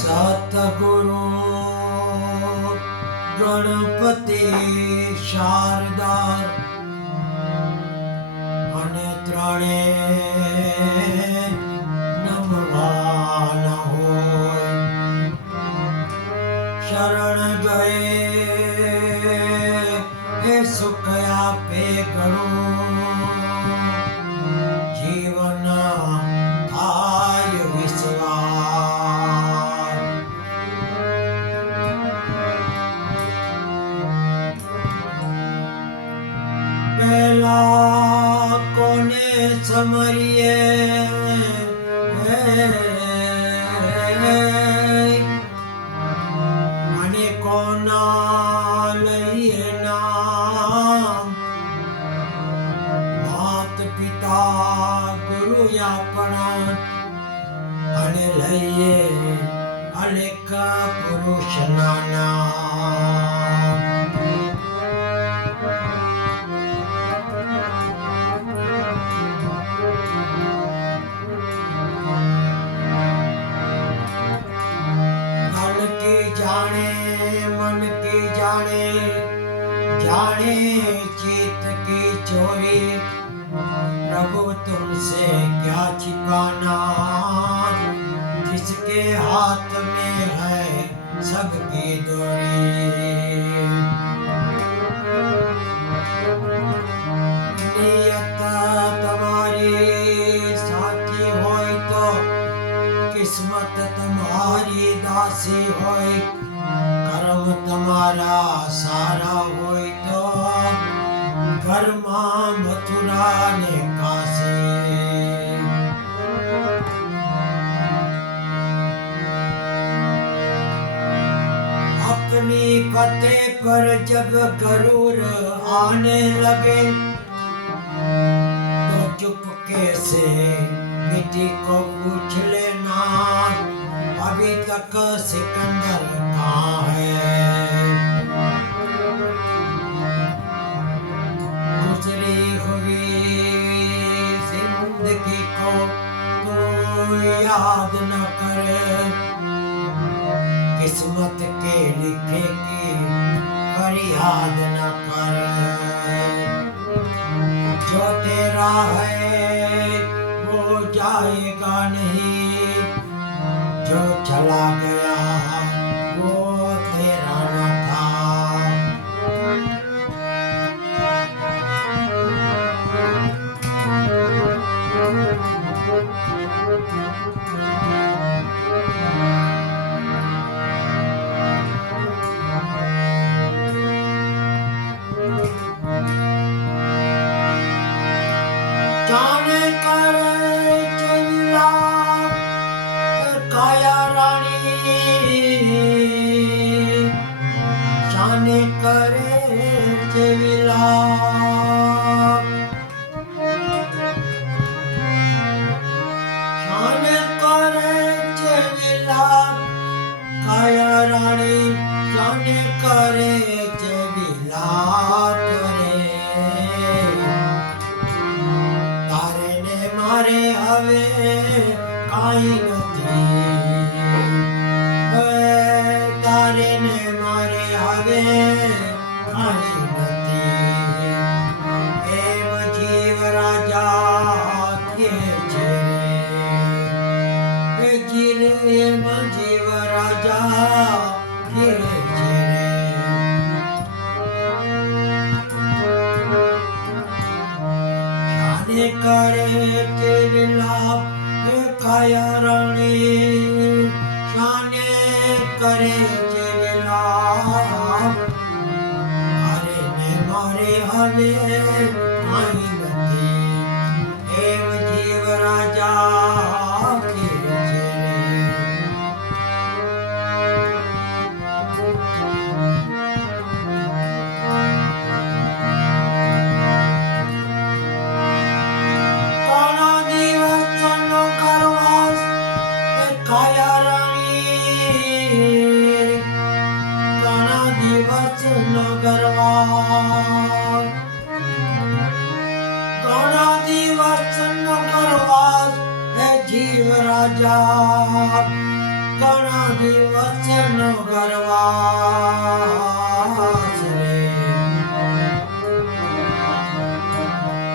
સતગુરુ ગણપતિ શારદા અને ત્રણે નમવાન હોય. શરણ ગયે હે સુખ આપે ઘણું, જીવન થાય વિશ્વાસ. પહેલા કોને સમરીએ અને કોના લઈએ નામ. માત પિતા ગુરુ આપણા અને લઈએ અનેક પુરુષના નામ. मन की जाने जाने चित की चोरी. प्रभु तुमसे क्या छिपाना, जिसके हाथ में है सबकी डोरी. नियत तुम्हारी साथी होय तो किस्मत तुम्हारी दासी होय. कर्म તમારા સારા હોય તો ઘરમાં મથુરા ને કાશી. अपनी फतेह पर जब गरुड़ आने लगे तो चुपके से मिट्टी को पूछ लेना, अभी तक सिकंदर कहाँ है. गुजरी हुई जिंदगी को तू याद न कर, किस्मत के लिखे की फरियाद न कर. जो तेरा है वो जाएगा नहीं, जो चला गया वो तेरा न था. जाने करे चला काया रानी, जाने करे चला जाने करे चला काया रानी. जाने करे चला करे તારે ને મારે હવે કાંઈ નથી. તારે ને મારે હવે કાંઈ નથી. એમ જીવ રાજા કે છે રે, એમ જીવ રાજા કે છે. जाने करे तेरे लाभ काया रानी, जाने करे तेरे लाभ. मारे ने मारे हवे काई નથી. એમ જીવ રાજા કે છે રે. ઘણા દિવસ નો ગરવા ઘણા દિવસનો ગરવાસ રે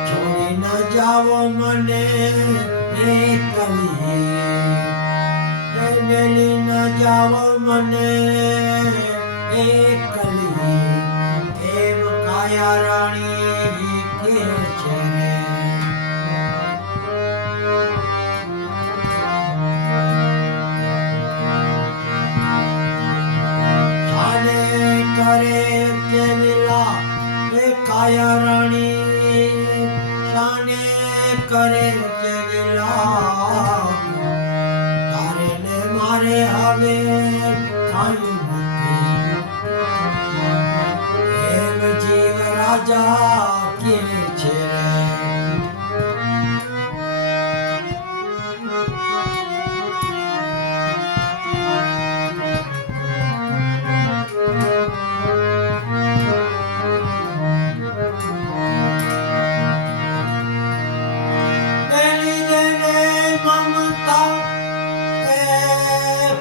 છોડી ન જાવો મને એકલી મેલી ન જાવો મને એકલી એમ કાયા રાણી કે છે જાને કરે કેલા એ કાયા રાણી જાને કરે કેલા તારે ને મારે હવે કાંઈ નથી એમ જીવ રાજા કે છે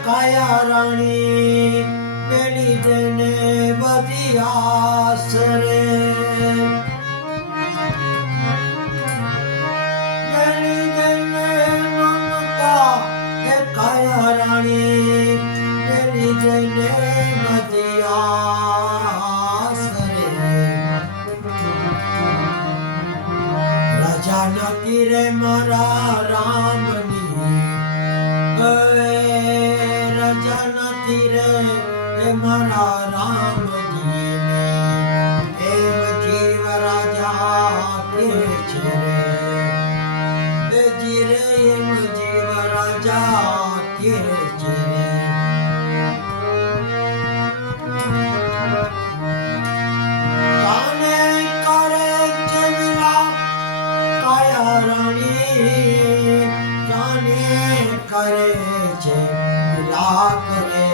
કાયા રાણી મેલી દેને બધી આસ રે મેલી દેને મમતા એ કાયા રાણી મેલી દેને બધી આસ રે રાજા નથી રે મારા રામની રાજા નથી રે એ મારા રામજીને એમ જીવ રાજા કે છે રે એ જીરે એમ જીવ રાજા કે છે જાને કરે છે વિલાપ કાયા રાણી જાને કરે છે કરે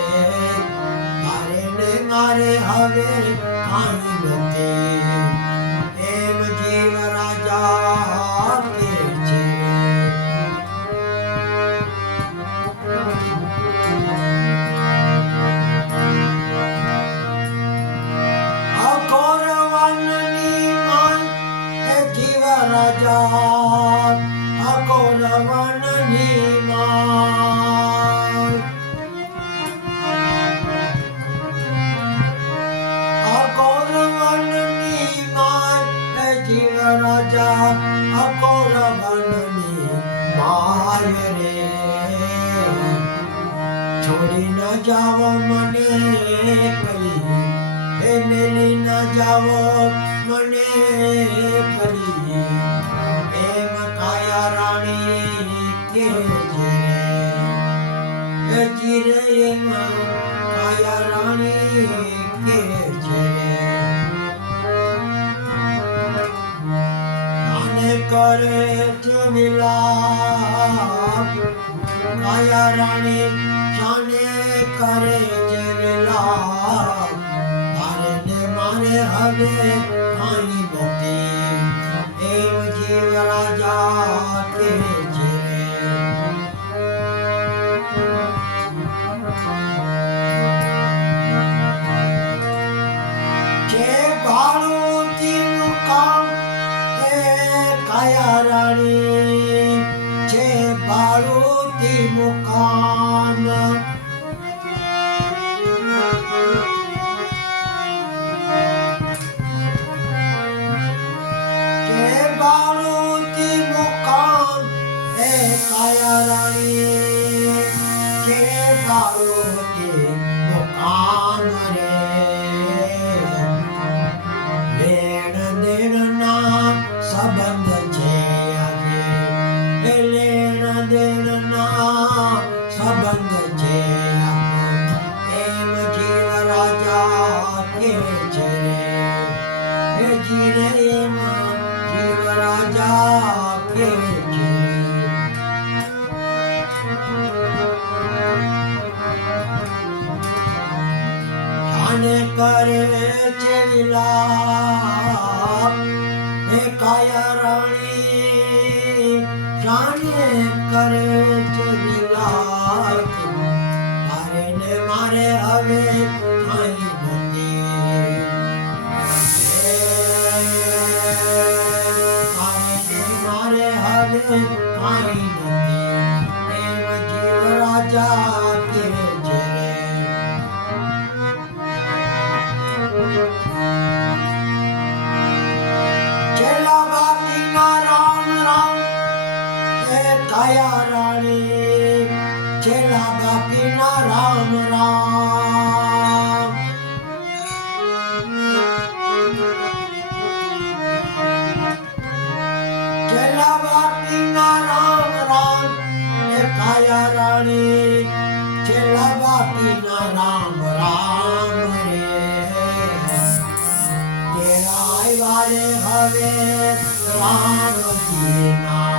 તારે ને મારે હવે કાંઈ નથી એમ જીવ રાજા કે છે અઘોર વનની માન એ જીવ રાજા અઘોર વનની માન અઘોર વનની માન એ જીવ રાજા અઘોર વનની માય રે છોડી ન જાવ મને કઈ એ મેલી ન જાવ મને કઈ એમ કાયા રાણી કે છે એ જીરે એમ કાયા રાણી કે છે આને કરે છે વિલાપ કાયા રાણી જાને કરે છે વિલાપ તારે ને મારે હવે કાંઈ નથી એમ જીવ રાજા કે છે જે ભાડુતીનું કામ એ કાયા રાણી જે ભાડુતીનું કામ જે ભાડુતીનું કામ એ કાયા રાણી જે ભાડુતીનું કામ રે લેણ દેણના સંબંધ છે આજે એ લેણ દેણના સંબંધ છે એમ જીવ રાજા કે છે રે જીરે એમ જીવ રાજા કે છે જાને કરે છે વિલાપ એ કાયા રાણી જાને કરે છે વિલાપ બાકીના રામ રામ છેલ્લા બાકીના રામ રામ એ કાયા રાણી છેલ્લા બાકીના રામ રામ રે તેરા આવ્યા રે હવે રામજીના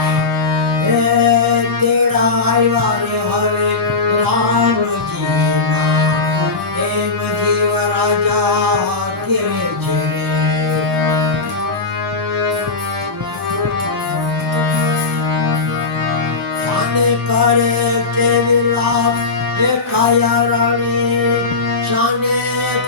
હે તેરા આવ્યા રે હવે રામજીના એમ જીવ રાજા કે છે શાને કરે કેવી લાભ હે કાયા રાણી શાને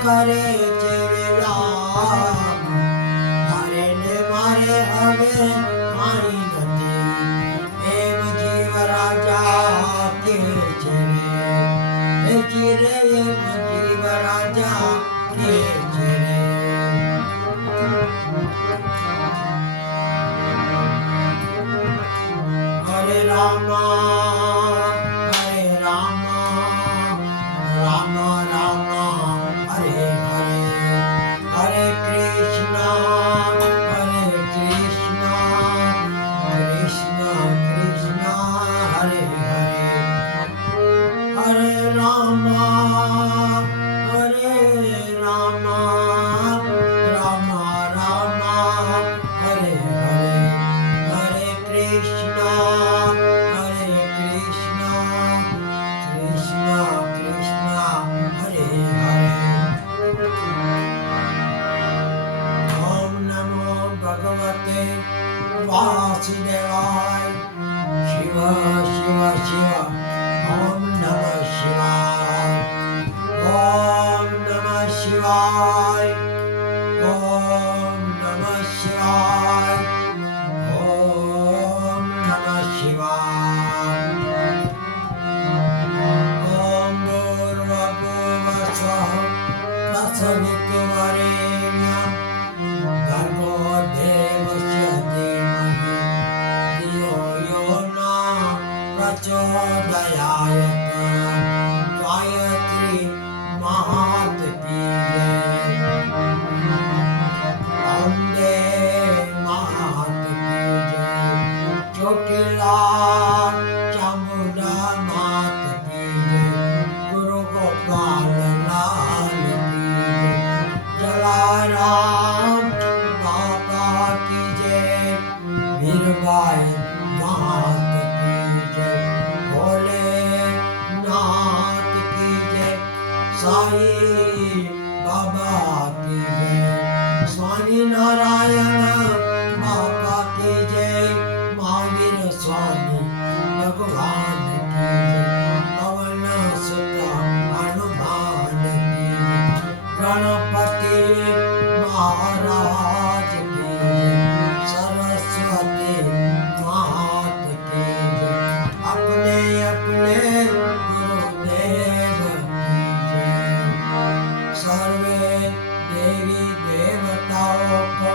કરે કેવી લાભ મારે ને મારે હવે મારી નથી એમ જીવ રાજા કે છે રે જીરે એમ જીવ રાજા કે છે રે હરે રામા હરે રામા રામ રામ હરે હરે હરે કૃષ્ણ કૃષ્ણ કૃષ્ણ હરે હરે હરે રામા રામ રામ હરે હરે હરે કૃષ્ણ કૃષ્ણ કૃષ્ણ હરે હરે ઓમ નમો ભગવતે વાસુદેવાય શિવ શિવ શિવ ઓમ નમઃ શિવાય ઓમ નમઃ શિવાય ઓમ નમઃ શિવાય ઓમ નમઃ શિવાય ઓમ ભૂર્ભુવઃ તત્સવિતુર્વરેણ્યં ભર્ગો દેવસ્ય ધીમહિ ધિયો યો ન પ્રચોદયાત ગાયત્રી માત કી જય અંબે માત કી જય ચોટીલા ચામુંડા માત કી જય ગુરુ ગોપાલ લાલ કી જય જલારામ બાબા કી જય વીરબાઈ માત કી જય ભોલેનાથ કી જય સાઈ બાબા કી જય સ્વામિનારાયણ બાબા કી જય મહાવીર સ્વામી ભગવાન કી જય પવન સુત હનુમાન કી જય ગણપતિ મહારાજ કી જય સરસ્વતી માત કી જય अपने अपने गुरुदेव की जय सर्वे देवी देवताओं को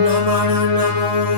नमन नमो